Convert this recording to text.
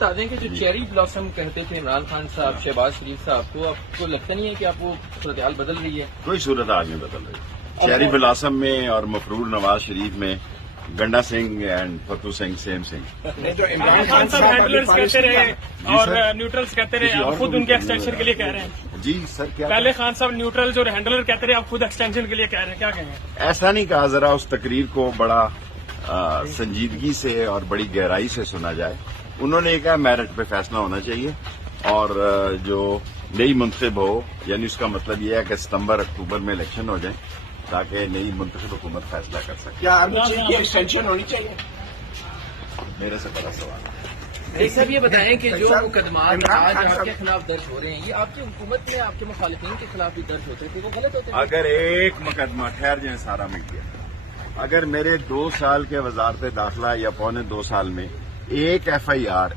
بتا دیں کہ جو چیری بلاسم کہتے تھے عمران خان صاحب، شہباز شریف صاحب کو، آپ کو لگتا نہیں ہے کہ آپ وہ صورتحال بدل رہی ہے؟ کوئی صورتحال نہیں بدل رہی. چیری بلاسم میں اور مفرور نواز شریف میں گنڈا سنگھ اینڈ فتو سنگھ سیم سنگھ. جو عمران خان صاحب ہینڈلرز کہتے رہے اور نیوٹرلز کہتے رہے، اب خود ان کے ایکسٹینشن کے لیے کہہ رہے ہیں. جی سر، کیا پہلے خان صاحب نیوٹرلز اور ہینڈلر کہتے رہے، اب خود ایکسٹینشن کے لیے کہہ رہے ہیں، کیا کہیں گے؟ ایسا نہیں کہا. ذرا اس تقریر کو بڑا سنجیدگی سے اور بڑی گہرائی سے سنا جائے. انہوں نے کہا میرٹ پہ فیصلہ ہونا چاہیے، اور جو نئی منتخب ہو، یعنی اس کا مطلب یہ ہے کہ ستمبر اکتوبر میں الیکشن ہو جائیں تاکہ نئی منتخب حکومت فیصلہ کر سکے. کیا آرمی چیف کی ایکسٹینشن ہونی چاہیے؟ میرے سے بڑا سوال ہے. صاحب یہ بتائیں کہ جو مقدمات آج آپ کے خلاف درج ہو رہے ہیں، یہ آپ کی حکومت میں آپ کے مخالفین کے خلاف بھی درج ہوتے تھے، وہ غلط ہوتے تھے؟ اگر ایک مقدمہ ٹھہر جائیں سارا مٹ گیا. اگر میرے 2 سال کے وزارت داخلہ یا پونے 2 سال میں ایک FIR